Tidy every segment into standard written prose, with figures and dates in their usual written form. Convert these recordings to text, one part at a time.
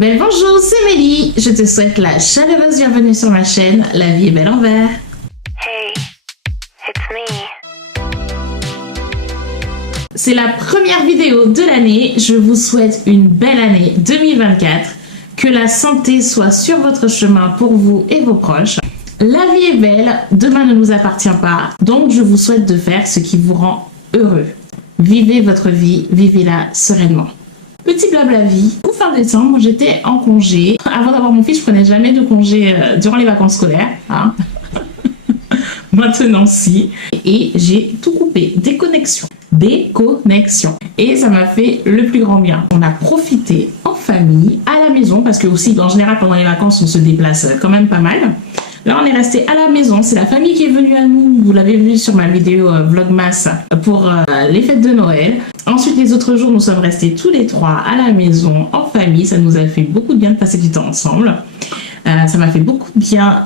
Bonjour, c'est Mélie. Je te souhaite la chaleureuse bienvenue sur ma chaîne La vie est belle en vert. Hey, it's me. C'est la première vidéo de l'année. Je vous souhaite une belle année 2024. Que la santé soit sur votre chemin pour vous et vos proches. La vie est belle, demain ne nous appartient pas. Donc je vous souhaite de faire ce qui vous rend heureux. Vivez votre vie, vivez-la sereinement. Petit blabla vie, fin décembre, j'étais en congé. Avant d'avoir mon fils, je prenais jamais de congé durant les vacances scolaires. Hein. Maintenant, si. Et j'ai tout coupé. Déconnexion. Et ça m'a fait le plus grand bien. On a profité en famille, à la maison, parce que aussi, en général, pendant les vacances, on se déplace quand même pas mal. Là, on est resté à la maison. C'est la famille qui est venue à nous. Vous l'avez vu sur ma vidéo Vlogmas pour les fêtes de Noël. Ensuite, les autres jours, nous sommes restés tous les trois à la maison, en famille. Ça nous a fait beaucoup de bien de passer du temps ensemble. Ça m'a fait beaucoup de bien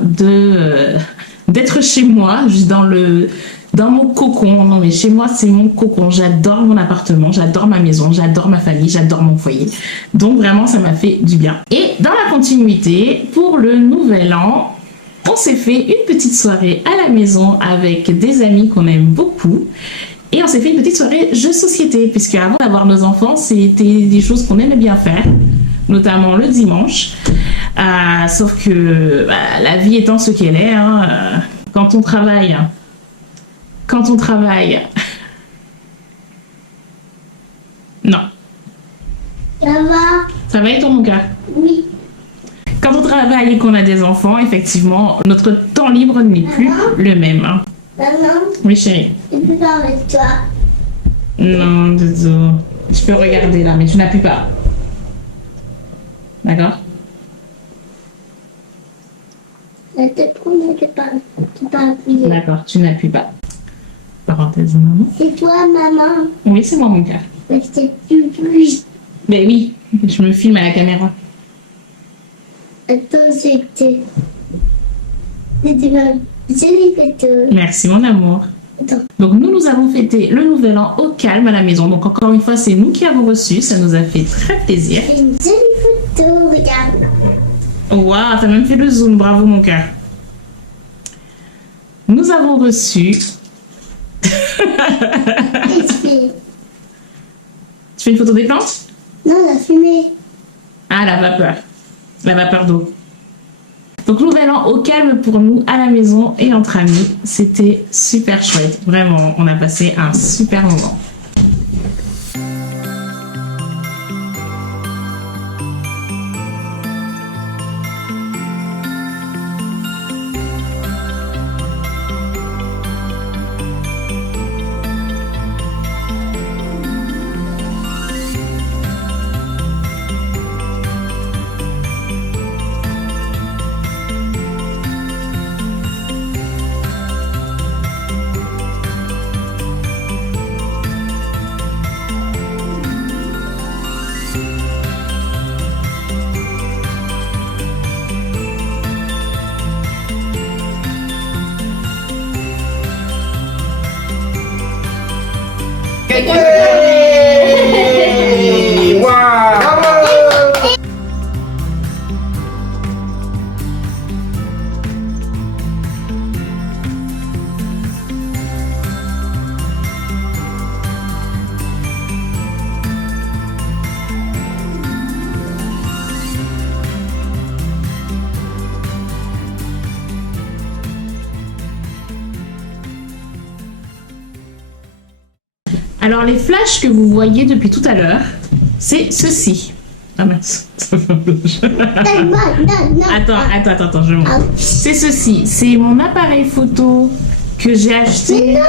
d'être chez moi, juste dans mon cocon. Non, mais chez moi, c'est mon cocon. J'adore mon appartement, j'adore ma maison, j'adore ma famille, j'adore mon foyer. Donc, vraiment, ça m'a fait du bien. Et dans la continuité, pour le nouvel an, on s'est fait une petite soirée à la maison avec des amis qu'on aime beaucoup. Et on s'est fait une petite soirée jeux de société, puisque avant d'avoir nos enfants, c'était des choses qu'on aimait bien faire, notamment le dimanche. Sauf que la vie étant ce qu'elle est, quand on travaille, non. Ça va? Ça va et toi, mon gars? Oui. Quand on travaille et qu'on a des enfants, effectivement, notre temps libre n'est plus le même. Hein. Maman, Oui, chérie. je peux pas avec toi. Non, désolé. Je peux regarder là, mais tu n'appuies pas. D'accord? Je te promets de pas appuyer. D'accord, tu n'appuies pas. Parenthèse, maman. C'est toi, maman. Oui, c'est moi, mon gars. Mais c'est plus. Mais oui, je me filme à la caméra. Attends, c'était une jolie photo. Merci, mon amour. Attends. Donc, nous avons fêté le nouvel an au calme à la maison. Donc, encore une fois, c'est nous qui avons reçu. Ça nous a fait très plaisir. C'est une jolie photo, regarde. Waouh, t'as même fait le zoom. Bravo, mon cœur. Nous avons reçu... Qu'est-ce que c'est? Tu fais une photo des plantes? Non, la fumée. Ah, la vapeur. La vapeur d'eau. Donc, nouvel an au calme pour nous, à la maison et entre amis. C'était super chouette. Vraiment, on a passé un super moment. Yay! Wow! Alors, les flashs que vous voyez depuis tout à l'heure, c'est ceci. Ah mince. Non. Attends, je montre. Ah. C'est ceci. C'est mon appareil photo que j'ai acheté Mais non,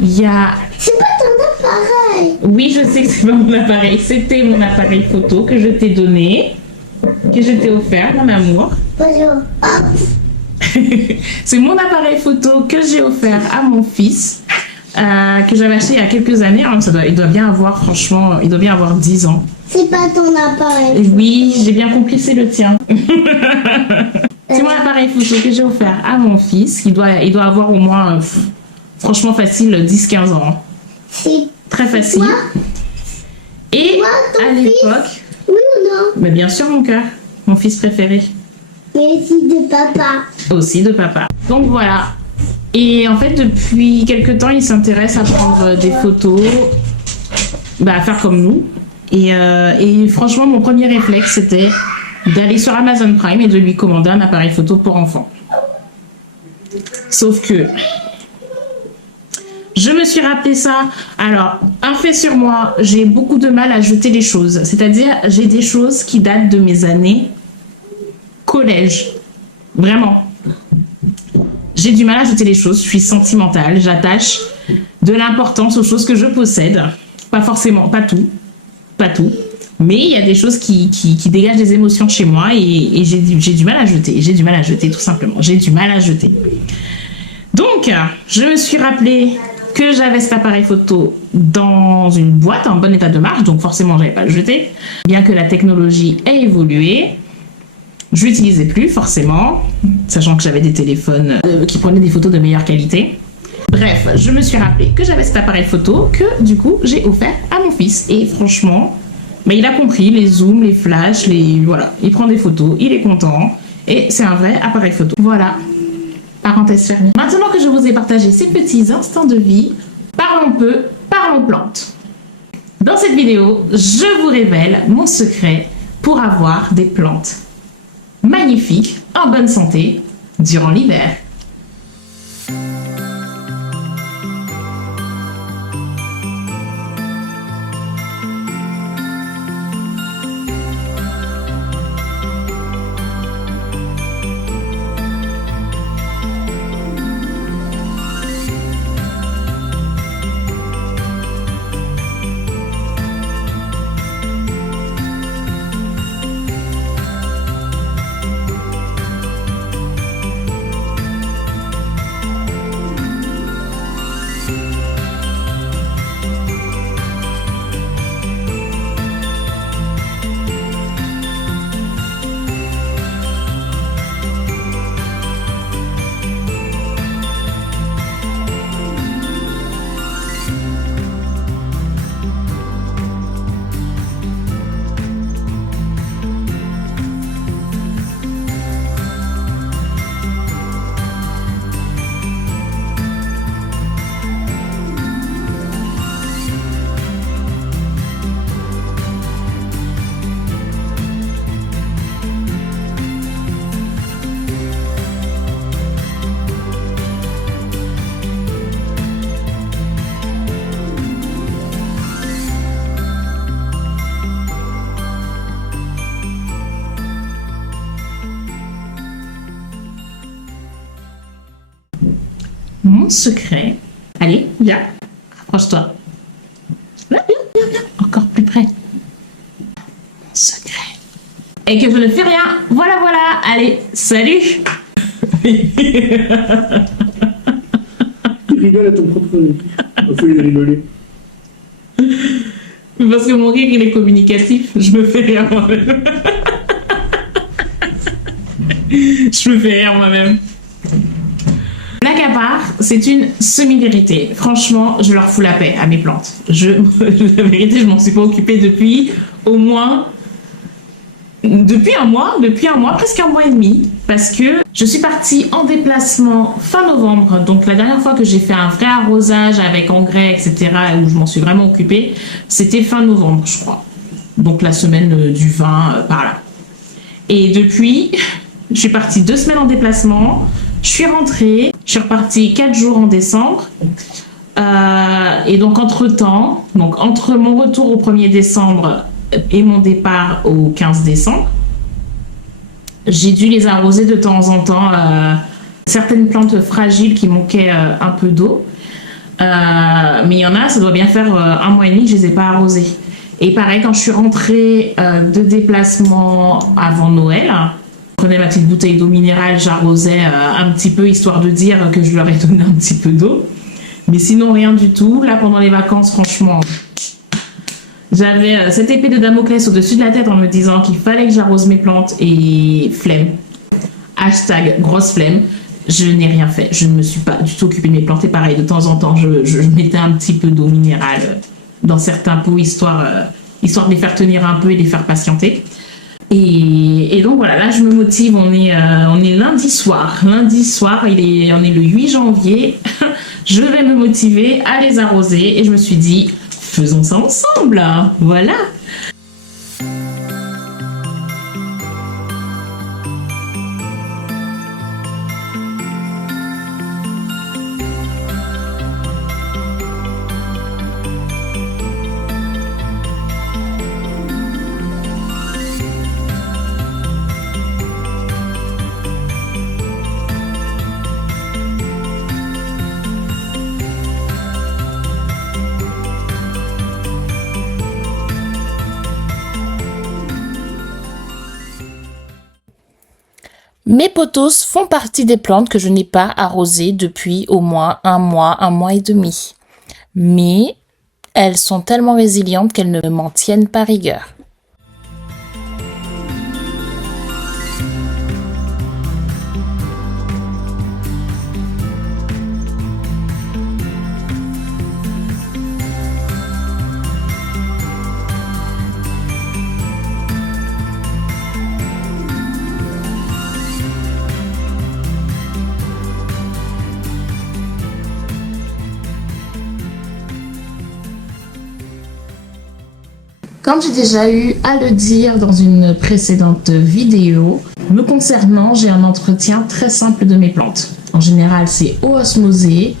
il y a... c'est pas ton appareil. Oui, je sais que c'est pas mon appareil. C'était mon appareil photo que je t'ai donné, que je t'ai offert, mon amour. Bonjour. Ah. C'est mon appareil photo que j'ai offert à mon fils, que j'avais acheté il y a quelques années. Hein, il doit bien avoir, franchement, il doit bien avoir 10 ans. C'est pas ton appareil. Et oui, j'ai bien compris, c'est le tien. C'est mon appareil photo que j'ai offert à mon fils. Il doit avoir au moins, franchement facile, 10-15 ans. C'est Très facile. Toi Et Toi, ton à l'époque, oui ou non? Mais bien sûr, mon cœur. Mon fils préféré. Mais aussi de papa. Aussi de papa. Donc voilà. Et en fait, depuis quelques temps, il s'intéresse à prendre des photos, à faire comme nous. Et franchement, mon premier réflexe, c'était d'aller sur Amazon Prime et de lui commander un appareil photo pour enfants. Sauf que je me suis rappelé ça. Alors, un fait sur moi, j'ai beaucoup de mal à jeter les choses. C'est-à-dire, j'ai des choses qui datent de mes années collège. Vraiment. J'ai du mal à jeter les choses. Je suis sentimentale. J'attache de l'importance aux choses que je possède. Pas forcément, pas tout. Pas tout. Mais il y a des choses qui dégagent des émotions chez moi et j'ai du mal à jeter. J'ai du mal à jeter, tout simplement. J'ai du mal à jeter. Donc, je me suis rappelé que j'avais cet appareil photo dans une boîte en bon état de marche, donc forcément, je n'avais pas à le jeter. Bien que la technologie ait évolué, je l'utilisais plus forcément, sachant que j'avais des téléphones qui prenaient des photos de meilleure qualité. Bref, je me suis rappelé que j'avais cet appareil photo que, du coup, j'ai offert à mon fils. Et franchement, il a compris les zooms, les flashs, voilà. Il prend des photos, il est content. Et c'est un vrai appareil photo. Voilà. Parenthèse fermée. Maintenant que je vous ai partagé ces petits instants de vie, parlons peu, parlons plantes. Dans cette vidéo, je vous révèle mon secret pour avoir des plantes magnifiques, en bonne santé, durant l'hiver. Mon secret. Allez, viens, rapproche-toi. Viens, encore plus près. Mon secret. Et que je ne fais rien. Voilà, voilà. Allez, salut. Tu rigoles à ton propre rire. Il faut y rigoler. Parce que mon rire, il est communicatif. Je me fais rire moi-même. Je me fais rire moi-même. L'acapar, c'est une semi-vérité. Franchement, je leur fous la paix à mes plantes. La vérité, je m'en suis pas occupée depuis au moins... Depuis un mois, presque un mois et demi. Parce que je suis partie en déplacement fin novembre. Donc la dernière fois que j'ai fait un vrai arrosage avec engrais, etc., où je m'en suis vraiment occupée, c'était fin novembre, je crois. Donc la semaine du 20, par là. Et depuis, je suis partie 2 semaines en déplacement. Je suis rentrée, je suis repartie 4 jours en décembre. Et donc, entre-temps, entre mon retour au 1er décembre et mon départ au 15 décembre, j'ai dû les arroser de temps en temps. Certaines plantes fragiles qui manquaient un peu d'eau. Mais il y en a, ça doit bien faire 1 mois et demi que je ne les ai pas arrosées. Et pareil, quand je suis rentrée de déplacement avant Noël, je prenais ma petite bouteille d'eau minérale, j'arrosais un petit peu, histoire de dire que je leur ai donné un petit peu d'eau. Mais sinon, rien du tout. Là, pendant les vacances, franchement, j'avais cette épée de Damoclès au-dessus de la tête en me disant qu'il fallait que j'arrose mes plantes et flemme. Hashtag grosse flemme. Je n'ai rien fait. Je ne me suis pas du tout occupée de mes plantes. Et pareil, de temps en temps, je mettais un petit peu d'eau minérale dans certains pots, histoire de les faire tenir un peu et de les faire patienter. Et donc voilà, là je me motive, on est lundi soir. Lundi soir, on est le 8 janvier. Je vais me motiver à les arroser et je me suis dit, faisons ça ensemble. Voilà. Mes pothos font partie des plantes que je n'ai pas arrosées depuis au moins un mois et demi. Mais elles sont tellement résilientes qu'elles ne m'en tiennent pas rigueur. Comme j'ai déjà eu à le dire dans une précédente vidéo, me concernant, j'ai un entretien très simple de mes plantes. En général, c'est eau osmosée,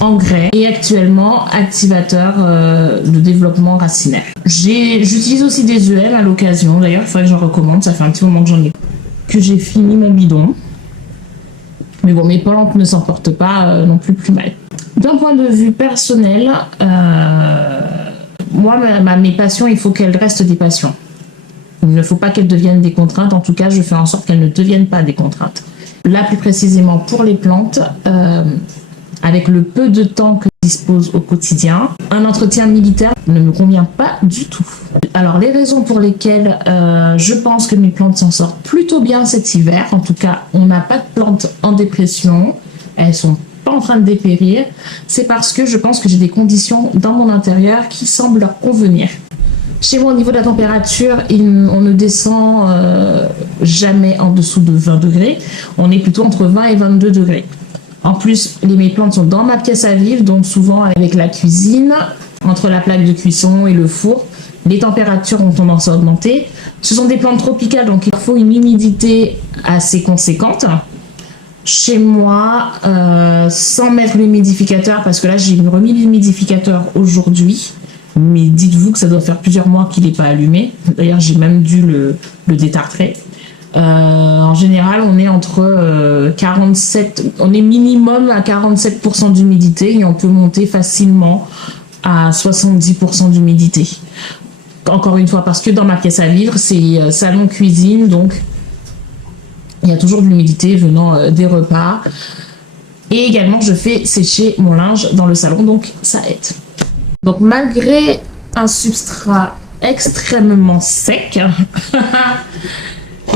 engrais et actuellement activateur de développement racinaire. J'utilise aussi des EM à l'occasion, d'ailleurs il faudrait que j'en recommande, ça fait un petit moment que j'ai fini mon bidon. Mais bon, mes plantes ne s'en portent pas non plus mal. D'un point de vue personnel, moi, mes passions, il faut qu'elles restent des passions. Il ne faut pas qu'elles deviennent des contraintes. En tout cas, je fais en sorte qu'elles ne deviennent pas des contraintes. Là, plus précisément pour les plantes, avec le peu de temps que je dispose au quotidien, un entretien militaire ne me convient pas du tout. Alors, les raisons pour lesquelles je pense que mes plantes s'en sortent plutôt bien cet hiver, en tout cas, on n'a pas de plantes en dépression, elles sont pas en train de dépérir, c'est parce que je pense que j'ai des conditions dans mon intérieur qui semblent leur convenir. Chez moi, au niveau de la température, on ne descend jamais en dessous de 20 degrés. On est plutôt entre 20 et 22 degrés. En plus, mes plantes sont dans ma pièce à vivre, donc souvent avec la cuisine, entre la plaque de cuisson et le four, les températures ont tendance à augmenter. Ce sont des plantes tropicales, donc il faut une humidité assez conséquente. Chez moi, sans mettre l'humidificateur, parce que là j'ai remis l'humidificateur aujourd'hui, mais dites-vous que ça doit faire plusieurs mois qu'il n'est pas allumé. D'ailleurs, j'ai même dû le détartrer. En général, on est entre 47, on est minimum à 47% d'humidité et on peut monter facilement à 70% d'humidité. Encore une fois, parce que dans ma pièce à vivre, c'est salon-cuisine, donc il y a toujours de l'humidité venant des repas. Et également, je fais sécher mon linge dans le salon, donc ça aide. Donc, malgré un substrat extrêmement sec,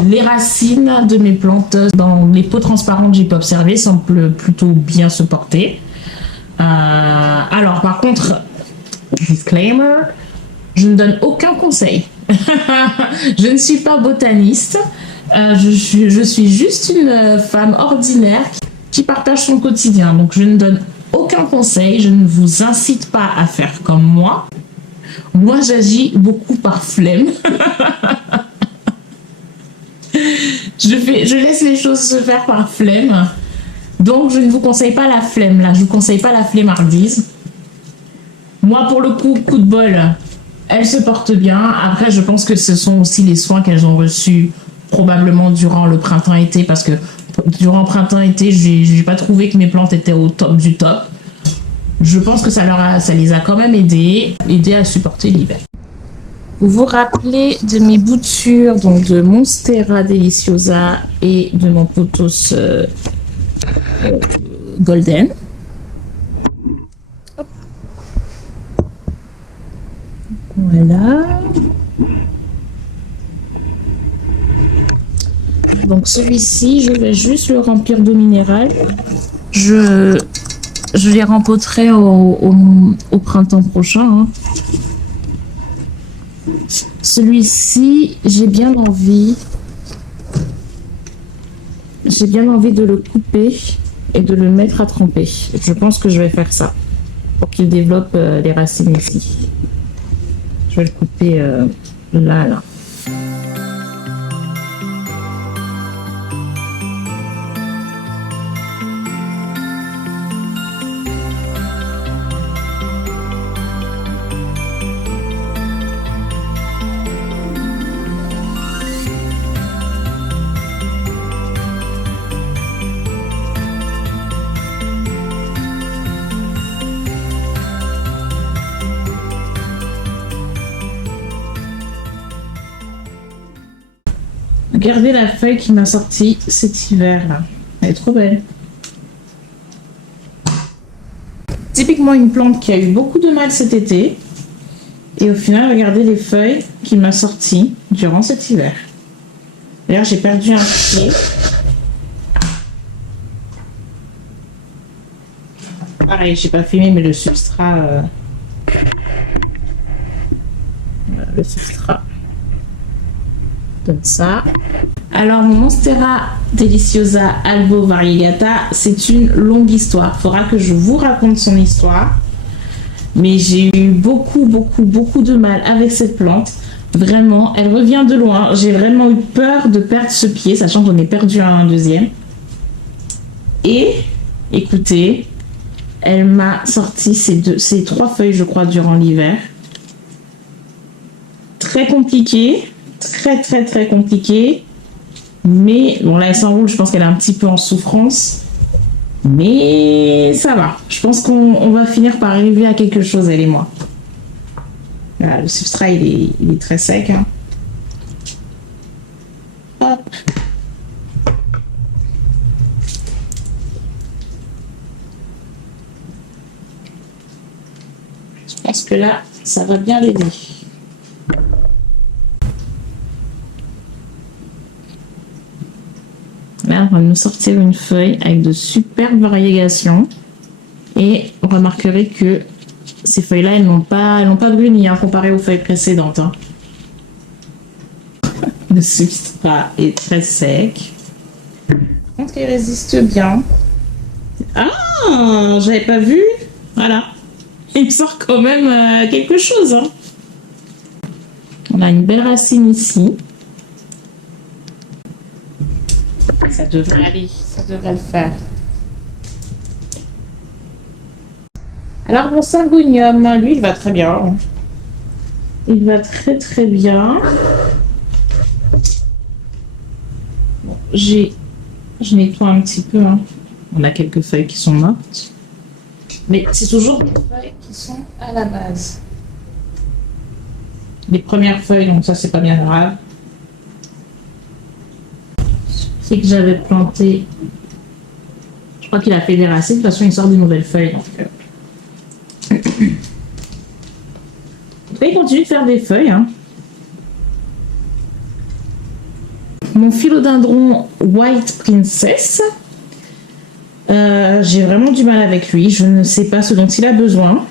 les racines de mes plantes dans les pots transparents que j'ai pu observer semblent plutôt bien se porter. Alors, par contre, disclaimer, je ne donne aucun conseil. Je ne suis pas botaniste. Je suis juste une femme ordinaire qui partage son quotidien. Donc, je ne donne aucun conseil. Je ne vous incite pas à faire comme moi. Moi, j'agis beaucoup par flemme. Je laisse les choses se faire par flemme. Donc, je ne vous conseille pas la flemme, là. Je ne vous conseille pas la flemmardise. Moi, pour le coup de bol, elles se portent bien. Après, je pense que ce sont aussi les soins qu'elles ont reçus probablement durant le printemps-été, parce que durant le printemps-été, j'ai pas trouvé que mes plantes étaient au top du top. Je pense que ça les a quand même aidées à supporter l'hiver. Vous vous rappelez de mes boutures, donc de Monstera Deliciosa et de mon pothos Golden. Hop. Voilà. Donc celui-ci, je vais juste le remplir d'eau minérale. Je les rempoterai au printemps prochain. Hein. Celui-ci, j'ai bien envie de le couper et de le mettre à tremper. Je pense que je vais faire ça pour qu'il développe les racines ici. Je vais le couper là. Regardez la feuille qui m'a sorti cet hiver là. Elle est trop belle. Typiquement une plante qui a eu beaucoup de mal cet été. Et au final, regardez les feuilles qu'il m'a sorti durant cet hiver. D'ailleurs, j'ai perdu un pied. Pareil, j'ai pas filmé, mais le substrat... le substrat donne ça. Alors, mon Monstera Deliciosa Albo Variegata, c'est une longue histoire. Faudra que je vous raconte son histoire. Mais j'ai eu beaucoup de mal avec cette plante. Vraiment, elle revient de loin. J'ai vraiment eu peur de perdre ce pied, sachant que j'en ai perdu un deuxième. Et, écoutez, elle m'a sorti ces 3 feuilles, je crois, durant l'hiver. Très compliqué. Très compliqué. Mais, bon là elle s'enroule, je pense qu'elle est un petit peu en souffrance. Mais ça va. Je pense qu'on va finir par arriver à quelque chose, elle et moi. Voilà, le substrat il est très sec. Hein. Hop. Je pense que là, ça va bien l'aider. Là, on va nous sortir une feuille avec de superbes variégations. Et on remarquerait que ces feuilles-là, elles n'ont pas bruni hein, comparé aux feuilles précédentes. Hein. Le substrat est très sec. Je pense qu'il résiste bien. Ah, j'avais pas vu. Voilà. Il me sort quand même quelque chose. Hein. On a une belle racine ici. Ça devrait aller, ça devrait le faire. Alors mon Syngonium, lui, il va très bien. Il va très bien. Bon, je nettoie un petit peu. Hein. On a quelques feuilles qui sont mortes. Mais c'est toujours des feuilles qui sont à la base. Les premières feuilles, donc ça c'est pas bien grave. C'est que j'avais planté. Je crois qu'il a fait des racines. De toute façon, il sort des nouvelles feuilles. Donc, il continue de faire des feuilles. Hein. Mon philodendron White Princess. J'ai vraiment du mal avec lui. Je ne sais pas ce dont il a besoin.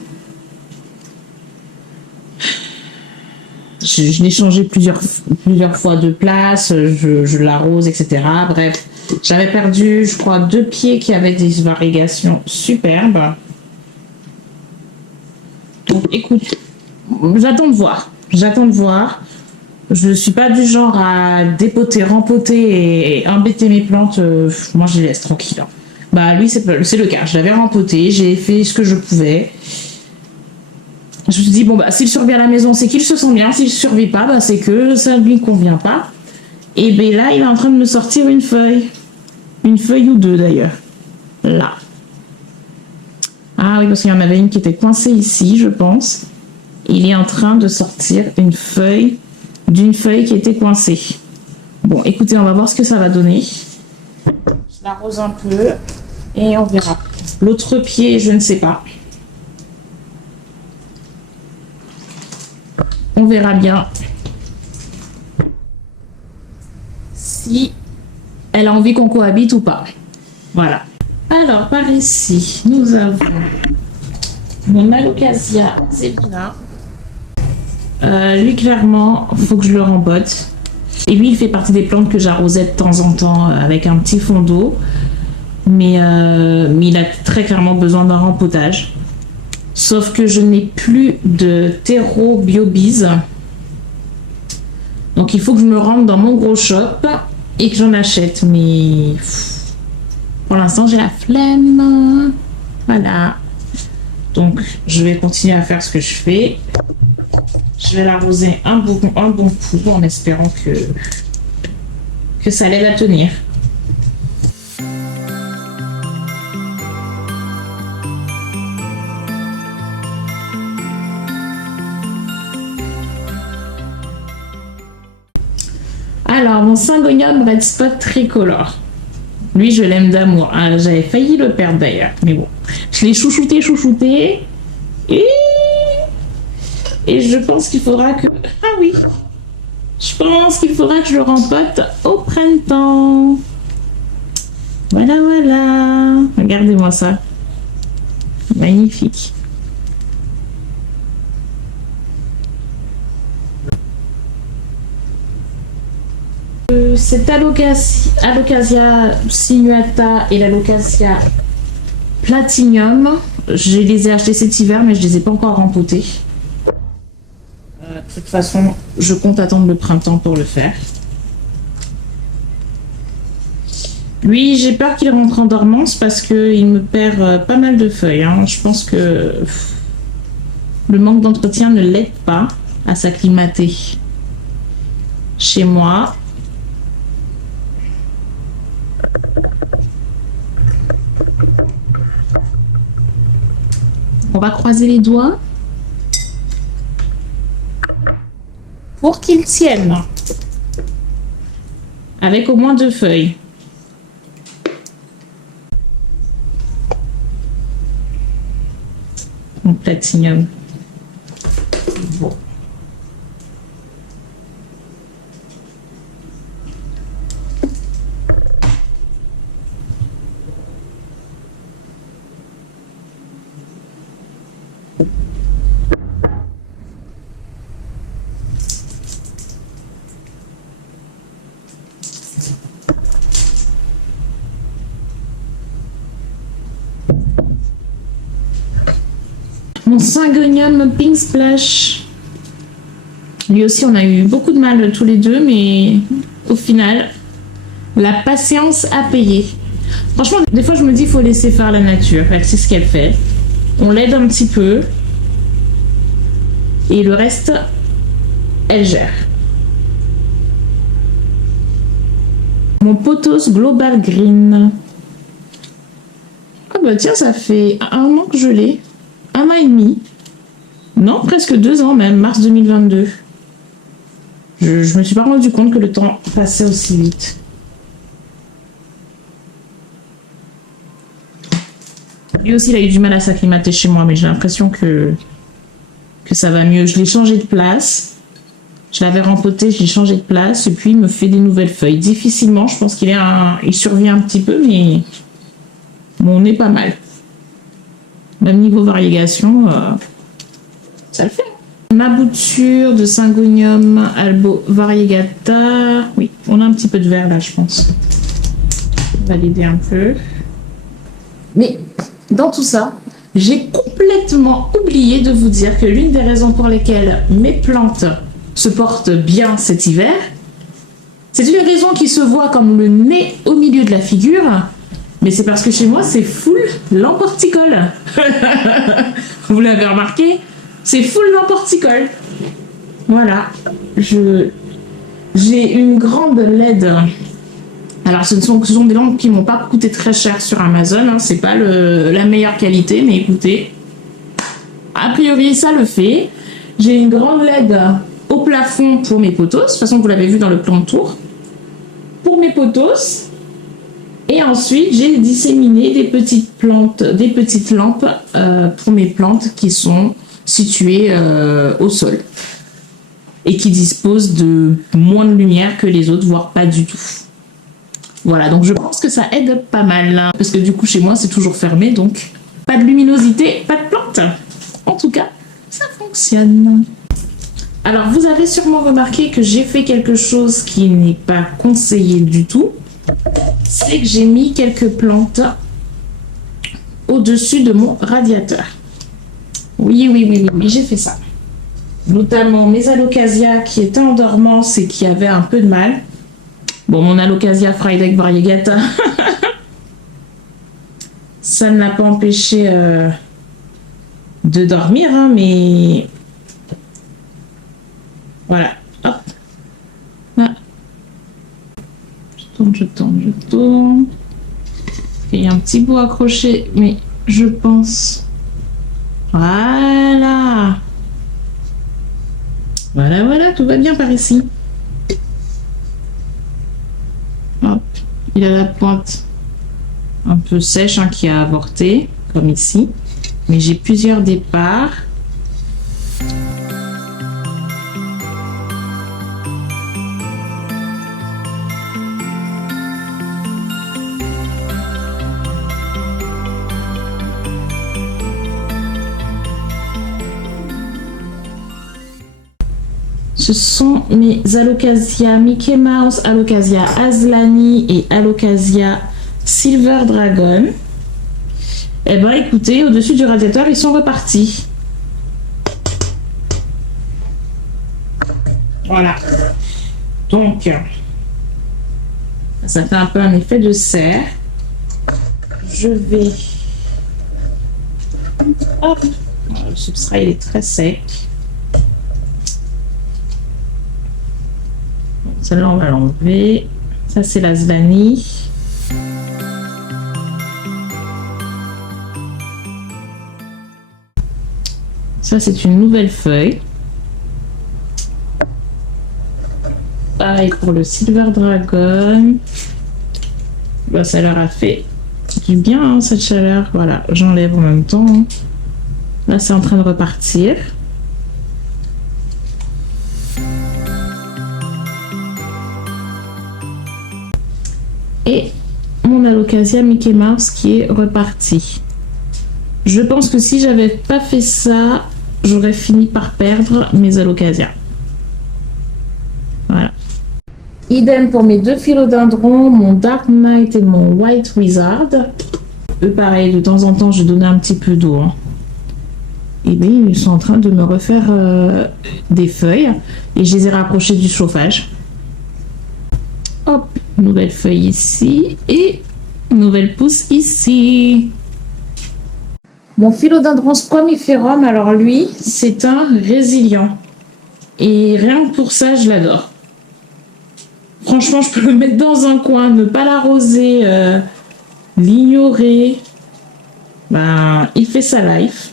Je l'ai changé plusieurs fois de place, je l'arrose, etc. Bref, j'avais perdu, je crois, 2 pieds qui avaient des variégations superbes. Donc, écoute, j'attends de voir. Je ne suis pas du genre à dépoter, rempoter et embêter mes plantes. Moi, je les laisse tranquilles. Hein. Bah, lui, c'est le cas. Je l'avais rempoté, j'ai fait ce que je pouvais. Je me suis dit, bon, bah, s'il survit à la maison, c'est qu'il se sent bien. S'il ne survit pas, bah, c'est que ça ne lui convient pas. Et bien là, il est en train de me sortir une feuille. Une feuille ou 2 d'ailleurs. Là. Ah oui, parce qu'il y en avait une qui était coincée ici, je pense. Il est en train de sortir une feuille d'une feuille qui était coincée. Bon, écoutez, on va voir ce que ça va donner. Je l'arrose un peu et on verra. L'autre pied, je ne sais pas. On verra bien si elle a envie qu'on cohabite ou pas. Voilà. Alors, par ici, nous avons mon Alocasia zebina. Lui, clairement, faut que je le rempote. Et lui, il fait partie des plantes que j'arrosais de temps en temps avec un petit fond d'eau. Mais il a très clairement besoin d'un rempotage. Sauf que je n'ai plus de terreau biobise. Donc il faut que je me rende dans mon gros shop et que j'en achète. Mais pour l'instant, j'ai la flemme. Voilà. Donc je vais continuer à faire ce que je fais. Je vais l'arroser un bon coup en espérant que ça l'aide à tenir. Alors, mon Syngonium Red Spot tricolore. Lui, je l'aime d'amour. Ah, j'avais failli le perdre d'ailleurs. Mais bon, je l'ai chouchouté. Et je pense qu'il faudra que... Ah oui. Je pense qu'il faudra que je le rempote au printemps. Voilà. Regardez-moi ça. Magnifique. Cette Alocasia sinuata et l'Alocasia platinium, je les ai achetés cet hiver, mais je les ai pas encore rempotés. De toute façon, je compte attendre le printemps pour le faire. Lui, j'ai peur qu'il rentre en dormance parce qu'il me perd pas mal de feuilles. Hein. Je pense que le manque d'entretien ne l'aide pas à s'acclimater chez moi. On va croiser les doigts pour qu'ils tiennent avec au moins 2 feuilles. Mon platinium. Bon. Mon Syngonium Pink Splash. Lui aussi, on a eu beaucoup de mal tous les deux, mais au final, la patience a payé. Franchement, des fois, je me dis, il faut laisser faire la nature. Elle sait ce qu'elle fait. On l'aide un petit peu. Et le reste, elle gère. Mon Pothos Global Green. Ah bah tiens, ça fait 1 an que je l'ai. 1 an et demi. Non, presque 2 ans même, mars 2022. Je me suis pas rendu compte que le temps passait aussi vite. Lui aussi, il a eu du mal à s'acclimater chez moi, mais j'ai l'impression que ça va mieux. Je l'ai changé de place. Je l'avais rempoté, je l'ai changé de place, et puis il me fait des nouvelles feuilles. Difficilement, je pense il survit un petit peu, mais bon, on est pas mal. Même niveau variégation, ça le fait. Ma bouture de Syngonium Albo Variegata. Oui, on a un petit peu de vert là, je pense. On va l'aider un peu. Mais dans tout ça, j'ai complètement oublié de vous dire que l'une des raisons pour lesquelles mes plantes se portent bien cet hiver, c'est une raison qui se voit comme le nez au milieu de la figure, mais c'est parce que chez moi, c'est full lampe horticole. Vous l'avez remarqué, c'est full lampe horticole. Voilà, j'ai une grande LED. Alors, ce sont des lampes qui m'ont pas coûté très cher sur Amazon. Hein. C'est pas la meilleure qualité, mais écoutez, a priori, ça le fait. J'ai une grande LED au plafond pour mes pothos. De toute façon, vous l'avez vu dans le plan de tour. Pour mes pothos. Et ensuite, j'ai disséminé des petites lampes pour mes plantes qui sont situées au sol. Et qui disposent de moins de lumière que les autres, voire pas du tout. Voilà, donc je pense que ça aide pas mal. Hein, parce que du coup, chez moi, c'est toujours fermé, donc pas de luminosité, pas de plantes. En tout cas, ça fonctionne. Alors, vous avez sûrement remarqué que j'ai fait quelque chose qui n'est pas conseillé du tout. C'est que j'ai mis quelques plantes au-dessus de mon radiateur. Oui, j'ai fait ça. Notamment mes alocasias qui étaient en dormance et qui avaient un peu de mal. Bon, mon alocasia Friedek variegata, ça ne l'a pas empêché de dormir, hein, mais voilà. Hop. Ah. Je tourne. Il y a un petit bout accroché, mais je pense. Voilà, tout va bien par ici. Hop, il a la pointe un peu sèche, hein, qui a avorté, comme ici. Mais j'ai plusieurs départs. Ce sont mes alocasias Mickey Mouse, alocasia Aslani et alocasia Silver Dragon. Eh ben écoutez, au-dessus du radiateur, ils sont repartis. Voilà. Donc, ça fait un peu un effet de serre. Je vais... Hop. Le substrat, il est très sec. Celle-là, on va l'enlever. Ça, c'est la Zlani. Ça, c'est une nouvelle feuille. Pareil pour le Silver Dragon. Bah, ça leur a fait du bien, hein, cette chaleur. Voilà, j'enlève en même temps. Là, c'est en train de repartir. Et mon alocasia Mickey Mouse qui est reparti. Je pense que si j'avais pas fait ça, j'aurais fini par perdre mes alocasias. Voilà. Idem pour mes deux philodendrons, mon Dark Knight et mon White Wizard. Eux, pareil, de temps en temps, je donnais un petit peu d'eau. Hein. Et bien, ils sont en train de me refaire des feuilles et je les ai rapprochés du chauffage. Hop, nouvelle feuille ici et nouvelle pousse ici. Mon philodendron squamiferum, alors lui, c'est un résilient. Et rien que pour ça, je l'adore. Franchement, je peux le mettre dans un coin, ne pas l'arroser, l'ignorer. Ben, il fait sa life.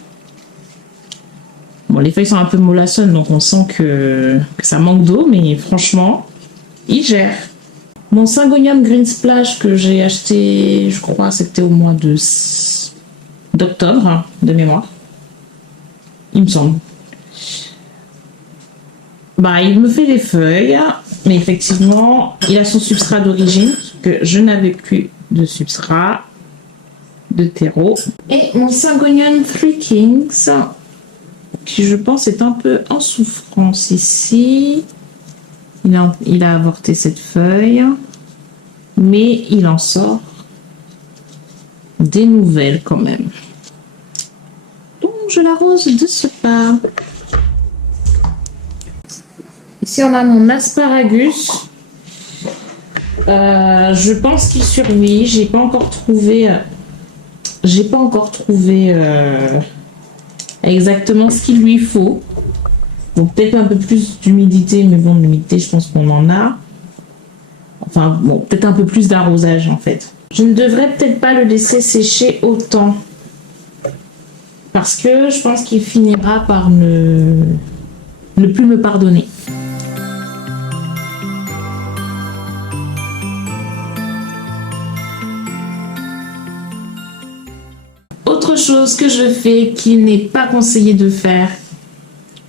Bon, les feuilles sont un peu mollassonnes, donc on sent que ça manque d'eau, mais franchement, il gère. Mon Syngonium Green Splash que j'ai acheté, je crois, c'était au mois d'octobre, hein, de mémoire. Il me semble. Bah, il me fait des feuilles, mais effectivement, il a son substrat d'origine, que je n'avais plus de substrat de terreau. Et mon Syngonium Three Kings, qui je pense est un peu en souffrance ici. Il a avorté cette feuille, mais il en sort des nouvelles quand même. Donc je l'arrose de ce pas. Ici on a mon asparagus. Je pense qu'il survit. J'ai pas encore trouvé exactement ce qu'il lui faut. Donc peut-être un peu plus d'humidité, mais bon, l'humidité, je pense qu'on en a. Enfin, bon, peut-être un peu plus d'arrosage, en fait. Je ne devrais peut-être pas le laisser sécher autant. Parce que je pense qu'il finira par ne plus me pardonner. Autre chose que je fais qu'il n'est pas conseillé de faire,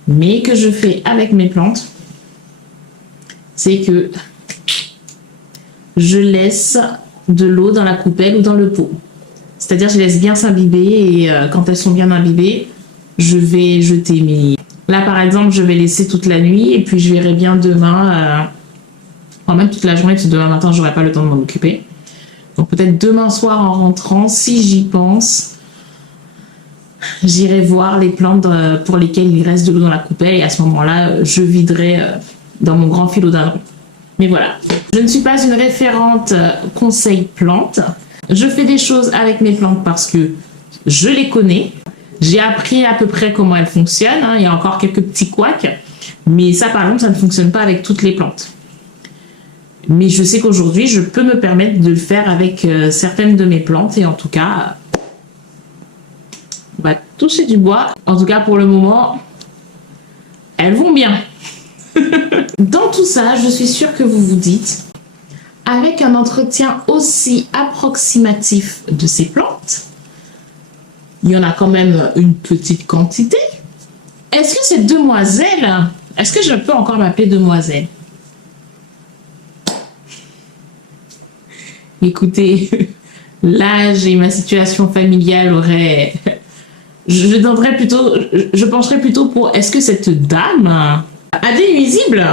mais que je fais avec mes plantes, c'est que je laisse de l'eau dans la coupelle ou dans le pot. C'est-à-dire je laisse bien s'imbiber et quand elles sont bien imbibées, je vais jeter Là, par exemple, je vais laisser toute la nuit et puis je verrai bien demain, enfin même toute la journée, parce que demain matin, j'aurai pas le temps de m'en occuper. Donc peut-être demain soir en rentrant, si j'y pense, j'irai voir les plantes pour lesquelles il reste de l'eau dans la coupelle et à ce moment-là, je viderai dans mon grand philodendron. Mais voilà, je ne suis pas une référente conseil plantes. Je fais des choses avec mes plantes parce que je les connais. J'ai appris à peu près comment elles fonctionnent. Il y a encore quelques petits couacs. Mais ça, par exemple, ça ne fonctionne pas avec toutes les plantes. Mais je sais qu'aujourd'hui, je peux me permettre de le faire avec certaines de mes plantes. Et en tout cas, on va toucher du bois. En tout cas, pour le moment, elles vont bien. Dans tout ça, je suis sûre que vous vous dites, avec un entretien aussi approximatif de ces plantes, il y en a quand même une petite quantité. Est-ce que cette demoiselle, est-ce que je peux encore m'appeler demoiselle? Écoutez, l'âge et ma situation familiale auraient... Je pencherais plutôt pour est-ce que cette dame a des nuisibles?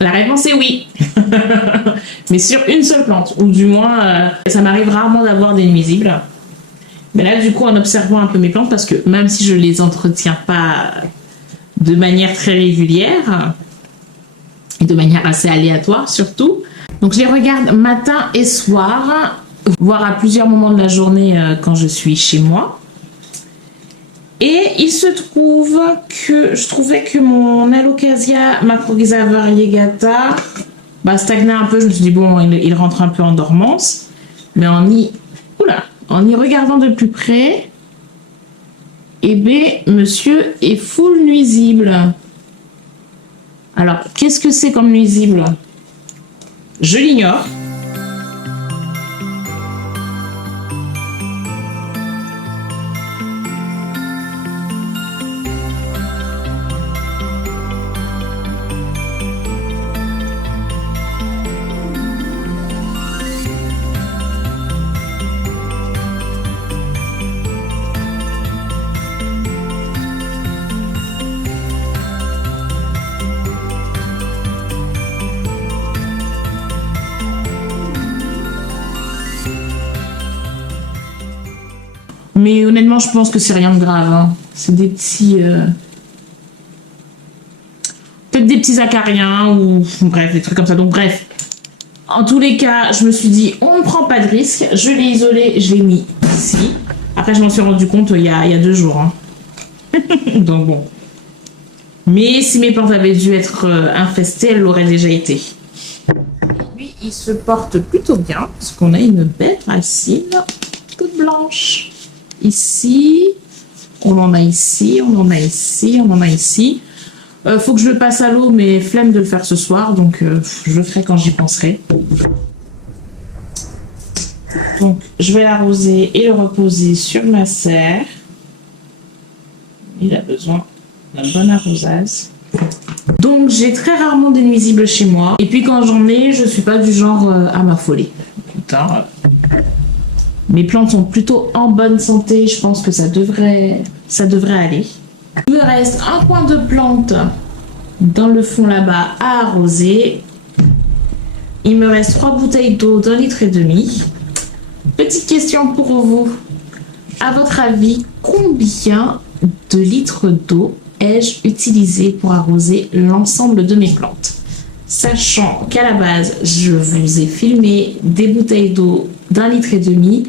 La réponse est oui. Mais sur une seule plante, ou du moins, ça m'arrive rarement d'avoir des nuisibles. Mais là, du coup, en observant un peu mes plantes, parce que même si je les entretiens pas de manière très régulière, et de manière assez aléatoire surtout, donc je les regarde matin et soir, voire à plusieurs moments de la journée quand je suis chez moi. Et il se trouve que je trouvais que mon Alocasia macrorhiza variegata stagnait un peu. Je me suis dit, bon, il rentre un peu en dormance. Mais en y regardant de plus près, eh bien, monsieur est full nuisible. Alors, qu'est-ce que c'est comme nuisible? Je l'ignore. Mais honnêtement, je pense que c'est rien de grave. C'est des petits... peut-être des petits acariens ou... Bref, des trucs comme ça. Donc bref. En tous les cas, je me suis dit, on ne prend pas de risque. Je l'ai isolé, je l'ai mis ici. Après, je m'en suis rendu compte il y a 2 jours. Donc bon. Mais si mes plantes avaient dû être infestées, elles l'auraient déjà été. Lui, il se porte plutôt bien. Parce qu'on a une belle racine toute blanche. Ici, on en a ici, on en a ici, on en a ici. Faut que je le passe à l'eau, mais flemme de le faire ce soir, donc je le ferai quand j'y penserai. Donc, je vais l'arroser et le reposer sur ma serre. Il a besoin d'un bon arrosage. Donc, j'ai très rarement des nuisibles chez moi. Et puis, quand j'en ai, je suis pas du genre à m'affoler. Putain. Mes plantes sont plutôt en bonne santé, je pense que ça devrait aller. Il me reste un coin de plante dans le fond là-bas à arroser. Il me reste 3 bouteilles d'eau d'1,5 litre. Petite question pour vous. À votre avis, combien de litres d'eau ai-je utilisé pour arroser l'ensemble de mes plantes? Sachant qu'à la base, je vous ai filmé des bouteilles d'eau d'1,5 litre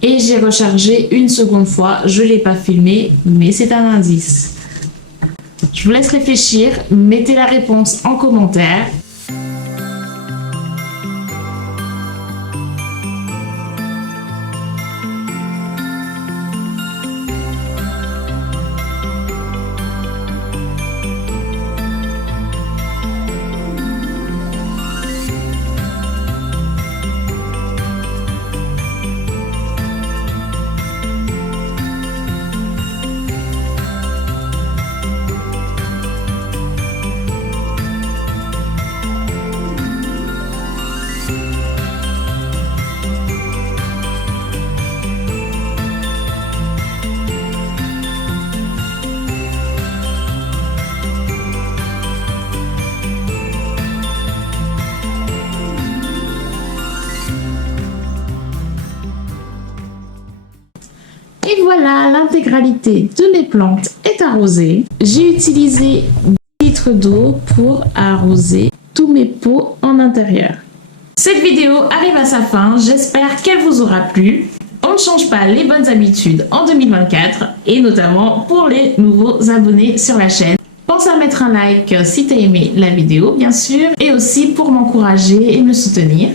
et j'ai rechargé une seconde fois. Je ne l'ai pas filmé, mais c'est un indice. Je vous laisse réfléchir, mettez la réponse en commentaire. voilà, l'intégralité de mes plantes est arrosée. J'ai utilisé 10 litres d'eau pour arroser tous mes pots en intérieur. Cette vidéo arrive à sa fin, j'espère qu'elle vous aura plu. On ne change pas les bonnes habitudes en 2024 et notamment pour les nouveaux abonnés sur la chaîne. Pense à mettre un like si tu as aimé la vidéo bien sûr et aussi pour m'encourager et me soutenir.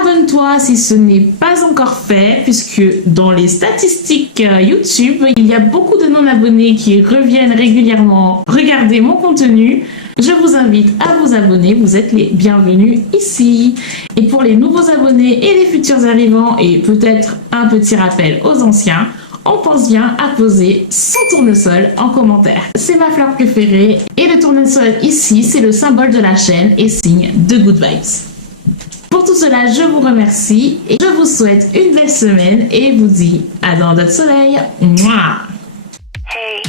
Abonne-toi si ce n'est pas encore fait puisque dans les statistiques YouTube, il y a beaucoup de non-abonnés qui reviennent régulièrement regarder mon contenu. Je vous invite à vous abonner, vous êtes les bienvenus ici. Et pour les nouveaux abonnés et les futurs arrivants et peut-être un petit rappel aux anciens, on pense bien à poser son tournesol en commentaire. C'est ma fleur préférée et le tournesol ici, c'est le symbole de la chaîne et signe de Good Vibes. Pour tout cela, je vous remercie et je vous souhaite une belle semaine et vous dis à dans d'autres soleils. Mouah. Hey,